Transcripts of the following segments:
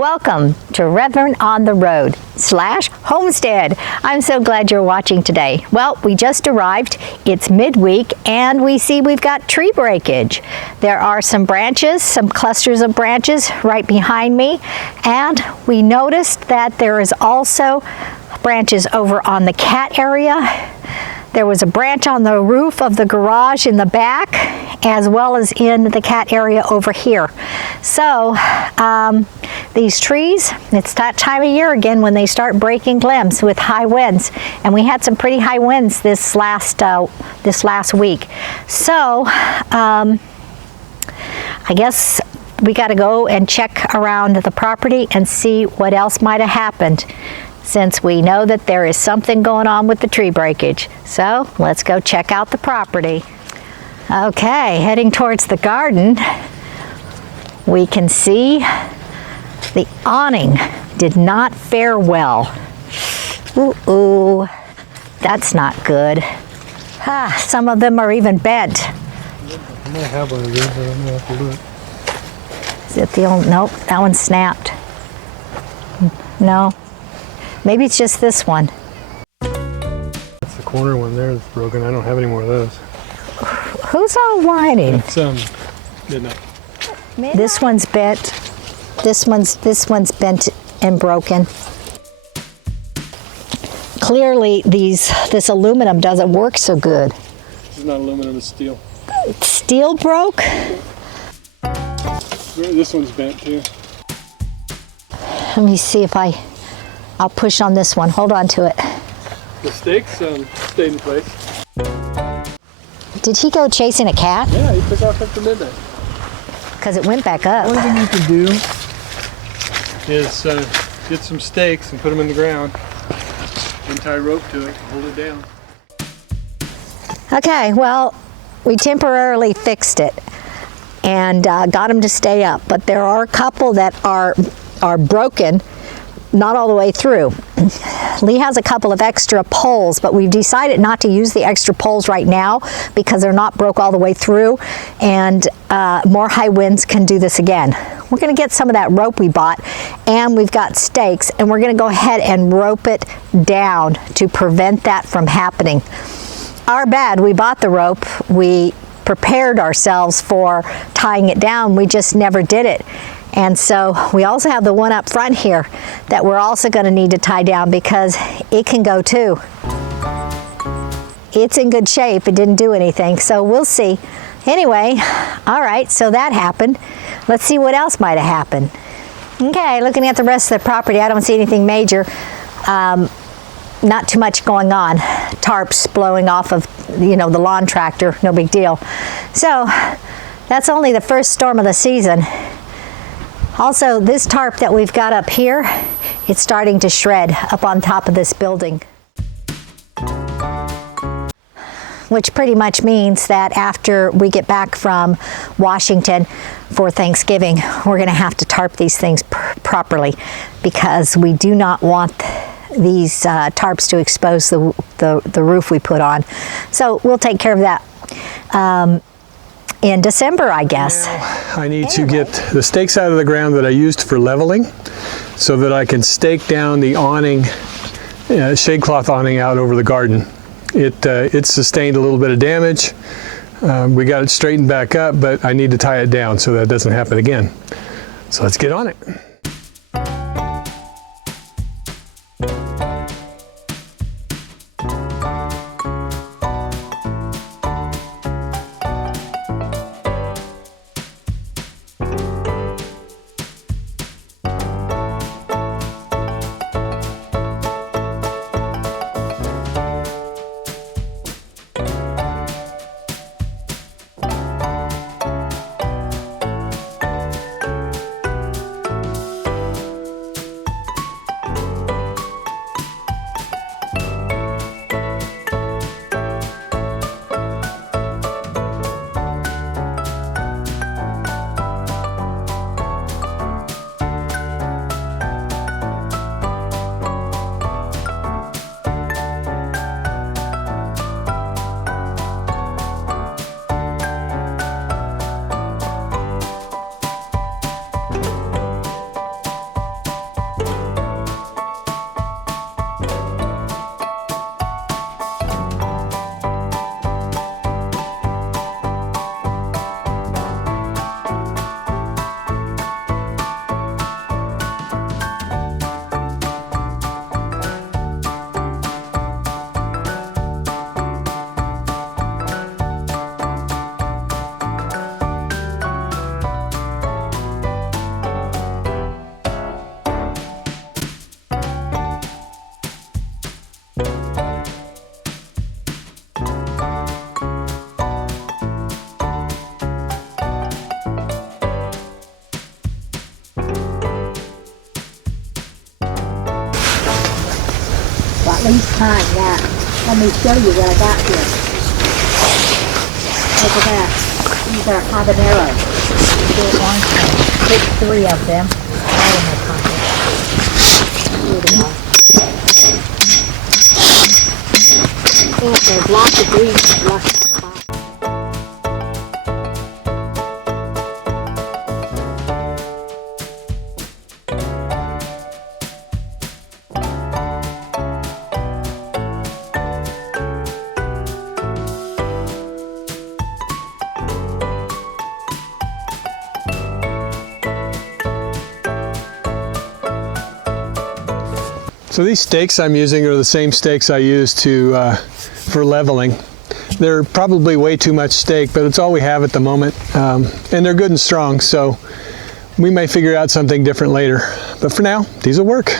Welcome to Reverend.on.the.road / Homestead. I'm so glad you're watching today. Well, we just arrived. It's midweek and we see we've got tree breakage. There are some branches, some clusters of branches right behind me, and we noticed that there is also branches over on the cat area. There was a branch on the roof of the garage in the back, as well as in the cat area over here. So these trees, it's that time of year again when they start breaking limbs with high winds, and we had some pretty high winds this last week. So I guess we got to go and check around the property and see what else might have happened, since we know that there is something going on with the tree breakage. So let's go check out the property. Okay, heading towards the garden, we can see the awning did not fare well. Ooh, that's not good. Some of them are even bent. I might have one of these, but I'm gonna have to look. Is it the old, nope, that one snapped. No. Maybe it's just this one. That's the corner one there that's broken. I don't have any more of those. Who's all whining? It's midnight. This one's bent. This one's bent and broken. Clearly this aluminum doesn't work so good. This is not aluminum, it's steel. Steel broke? This one's bent too. Let me see if I'll push on this one. Hold on to it. The stakes stayed in place. Did he go chasing a cat? Yeah, he took off after midnight. Because it went back up. One thing you can do is get some stakes and put them in the ground and tie a rope to it, hold it down. Okay, well, we temporarily fixed it and got them to stay up, but there are a couple that are broken, not all the way through. Lee has a couple of extra poles, but we've decided not to use the extra poles right now because they're not broke all the way through, and more high winds can do this again. We're going to get some of that rope we bought, and we've got stakes, and we're going to go ahead and rope it down to prevent that from happening. Our bad, we bought the rope, we prepared ourselves for tying it down, we just never did it. And so we also have the one up front here that we're also going to need to tie down because it can go too. It's in good shape. It didn't do anything, so we'll see. Anyway, all right, so that happened. Let's see what else might have happened. Okay, looking at the rest of the property, I don't see anything major. Not too much going on. Tarps blowing off of, the lawn tractor, no big deal. So that's only the first storm of the season. Also, this tarp that we've got up here, it's starting to shred up on top of this building. Which pretty much means that after we get back from Washington for Thanksgiving, we're gonna have to tarp these things properly because we do not want these tarps to expose the roof we put on. So we'll take care of that. In December, I guess. Now, I need to get the stakes out of the ground that I used for leveling so that I can stake down the awning, shade cloth awning out over the garden. It sustained a little bit of damage. We got it straightened back up, but I need to tie it down so that doesn't happen again. So let's get on it. at least time that. Let me show you what I got here. Look at that. These are habaneros. They're orange ones. Take 3 of them. All in my pocket. Here they are. And there's lots of green left on the bottom. So these stakes I'm using are the same stakes I use for leveling. They're probably way too much stake, but it's all we have at the moment. And they're good and strong, so we may figure out something different later. But for now, these will work.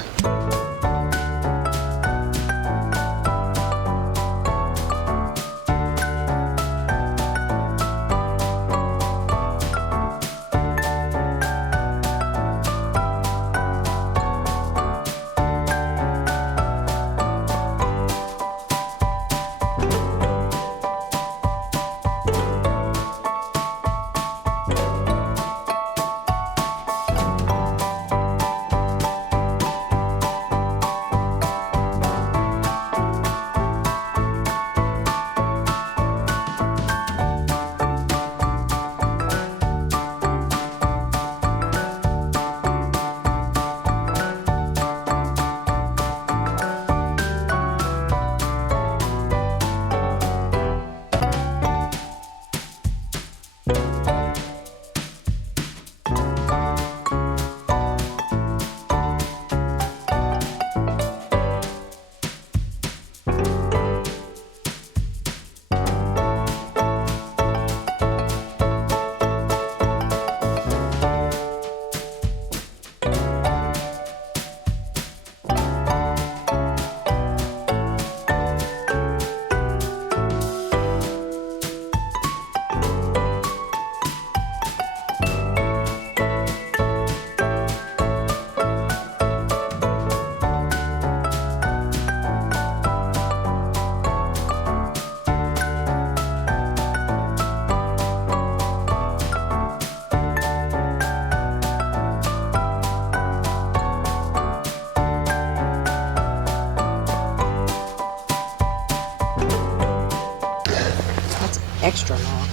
Extra long.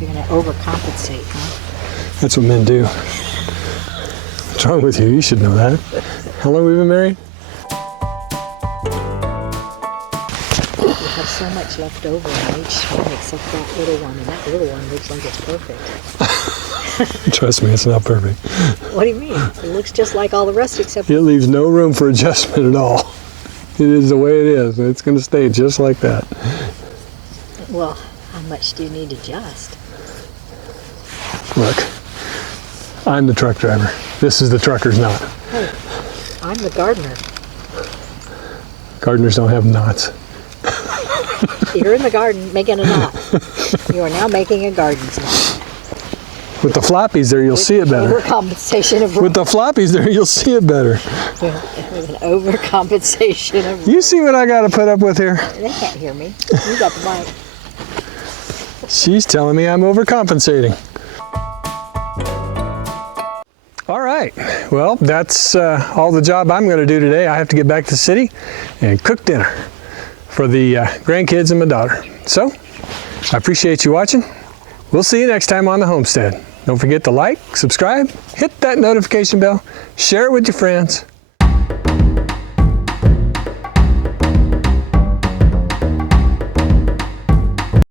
You're going to overcompensate, huh? That's what men do. What's wrong with you? You should know that. How long have we been married? We have so much left over in each one except that little one, and that little one looks like it's perfect. Trust me, it's not perfect. What do you mean? It looks just like all the rest except... It leaves no room for adjustment at all. It is the way it is. It's going to stay just like that. Well, how much do you need to adjust? Look, I'm the truck driver. This is the trucker's knot. Hey, I'm the gardener. Gardeners don't have knots. You're in the garden making a knot. You are now making a garden's knot. With the floppies there, you'll see it better. Overcompensation of... With the floppies there, you'll see it better. With an overcompensation of... You see what I got to put up with here? They can't hear me. You got the mic. She's telling me I'm overcompensating. All right, well, that's all the job I'm going to do today. I have to get back to the city and cook dinner for the grandkids and my daughter. So, I appreciate you watching. We'll see you next time on the Homestead. Don't forget to like, subscribe, hit that notification bell, share it with your friends.